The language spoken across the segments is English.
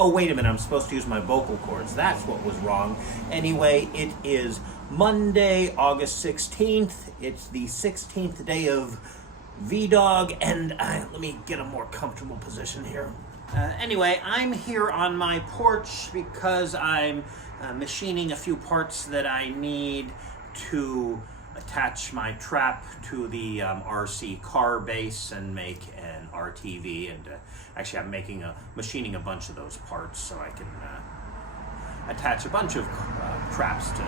Oh, wait a minute, I'm supposed to use my vocal cords. That's what was wrong. Anyway, it is Monday, August 16th. It's the 16th day of VEDAug, and let me get a more comfortable position here. Anyway, I'm here on my porch because I'm machining a few parts that I need to attach my trap to the RC car base and make an RTV, and actually I'm machining a bunch of those parts so I can attach a bunch of traps to,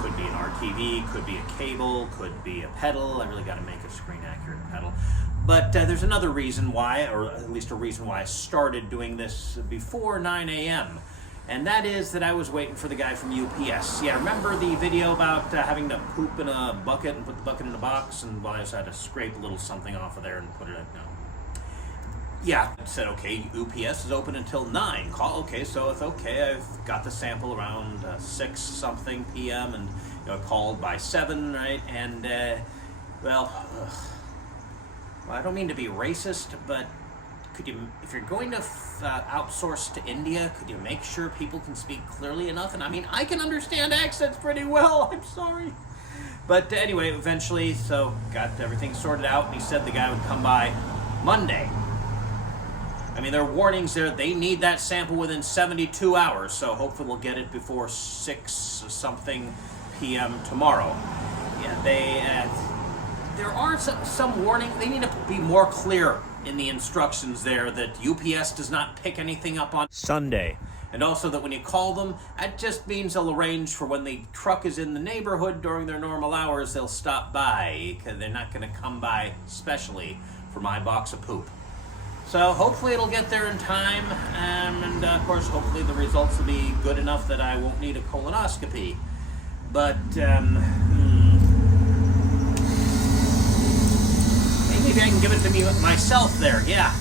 could be an RTV, could be a cable, could be a pedal. I really got to make a screen accurate pedal. But there's another reason why, or at least a reason why I started doing this before 9 a.m. And that is that I was waiting for the guy from UPS. Yeah, remember the video about having to poop in a bucket and put the bucket in a box, and well, I just had to scrape a little something off of there and put it in. No. Yeah, it said, okay, UPS is open until 9. Call, okay, so it's okay. I've got the sample around 6 something p.m. and called by 7, right? And well, I don't mean to be racist, but could you, if you're going to outsource to India, could you make sure people can speak clearly enough? And I mean, I can understand accents pretty well. I'm sorry. But anyway, eventually, so got everything sorted out, and he said the guy would come by Monday. I mean, there are warnings there. They need that sample within 72 hours, so hopefully we'll get it before 6 something p.m. tomorrow. Yeah, there are some warning. They need to be more clear in the instructions there that UPS does not pick anything up on Sunday. And also that when you call them, that just means they'll arrange for when the truck is in the neighborhood during their normal hours, they'll stop by, because they're not going to come by specially for my box of poop. So hopefully it'll get there in time, and of course hopefully the results will be good enough that I won't need a colonoscopy. But maybe I can give it to me myself there, yeah.